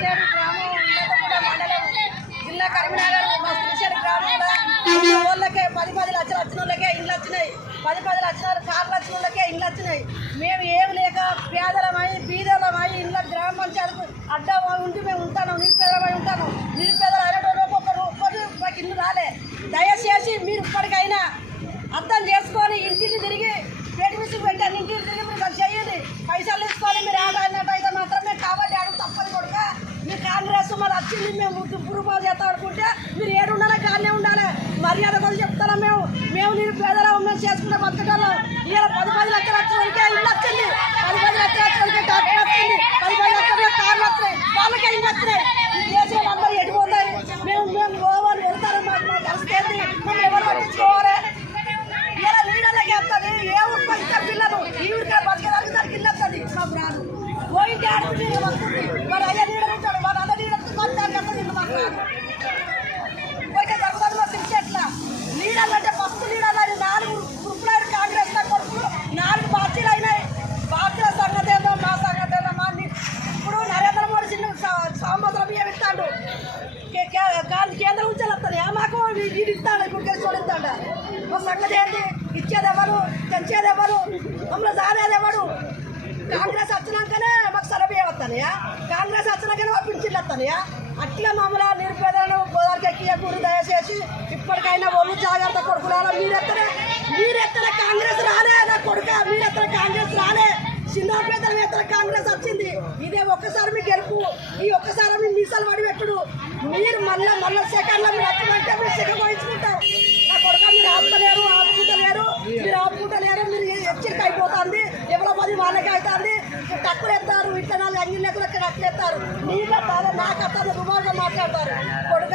మస్తేడు గ్రామం మండలం జిల్లా కరీంనగర్ మస్తేశ్వర గ్రామంలో వాళ్ళకే పది పది లక్షలు వచ్చిన వాళ్ళకే ఇండ్లు వచ్చినాయి. పది పది లక్షలు కార్లు వచ్చిన వాళ్ళకే ఇండ్లు వచ్చినాయి. మేము ఏమి లేక పేదలమై బీదలమై ఇండ్ల గ్రామ పంచాయతీ అడ్డా ఉండి మేము ఉంటాను పేదలా చేసుకుంటే బతకటాలో ఇలా పది పది లక్షల వచ్చేవరకే ఇల్లు వచ్చింది. పది పది లక్షల వచ్చేవరకే డాక్టర్ వచ్చింది. పది పది లక్షల కార్లు వస్తున్నాయి వాళ్ళకే ఇల్లు వచ్చినాయి. ఈ దేశంలో అందరూ ఎడిపోతాయి మేము మేము గోవాలు వెళ్తారు మాకు మా పరిస్థితి మేము ఎవరు పట్టించుకోవాలి? ఇలా లీడర్లకి వస్తుంది ఏ ఊరికి ఇద్దరు పిల్లలు? ఈ ఊరికి బతికేదానికి దానికి ఇల్లు వస్తుంది. మాకు రాదు. పోయింటి మాకు ఇస్తాడు ఇప్పుడు కలిసి ఇస్తాడు మా సంగతి ఏంటి? ఇచ్చేది ఎవరు తెచ్చేది ఎవరు మమ్మల్ని సారేది ఎవరు కాంగ్రెస్ వచ్చినాకనే మాకు సరబియ్యం వస్తానయా కాంగ్రెస్ వచ్చినాకనే మాకు పింఛన్లు వస్తానయా అట్లా మమ్మల్ని నిరుపేదలను గోదావరికి ఎక్కియకూడదు దయచేసి. ఇప్పటికైనా ఒళ్ళు జాగ్రత్త కొడుకులారా మీరెత్తనే మీరెత్తనే కాంగ్రెస్ రాలే నా కొడుక? మీరెత్తనే కాంగ్రెస్ రాలే చిన్న పేదల కాంగ్రెస్ వచ్చింది. ఇదే ఒక్కసారి మీ గెలుపు ఈ ఒక్కసారి మీ మీసాలు పడి పెట్టుడు మీరు మళ్ళీ మళ్ళీ సెకండ్లో మీరు ఎక్కడంటే మీరు సెకండ్ వహించుకుంటారు నా కొడుక మీరు ఆపుతలేరు ఆపుకుంటలేరు మీరు ఆపుకుంటలేరు మీరు హెచ్చరిక అయిపోతుంది ఎవరో పది వాళ్ళకి అవుతుంది తక్కువ ఎత్తారు ఇట్లా నాలుగు అంగిల్ లెక్కలు ఇక్కడ టక్కులు ఎత్తారు. నీగా బాగా నాకు అతను రుమాలుగా మాట్లాడతారు. కొడుక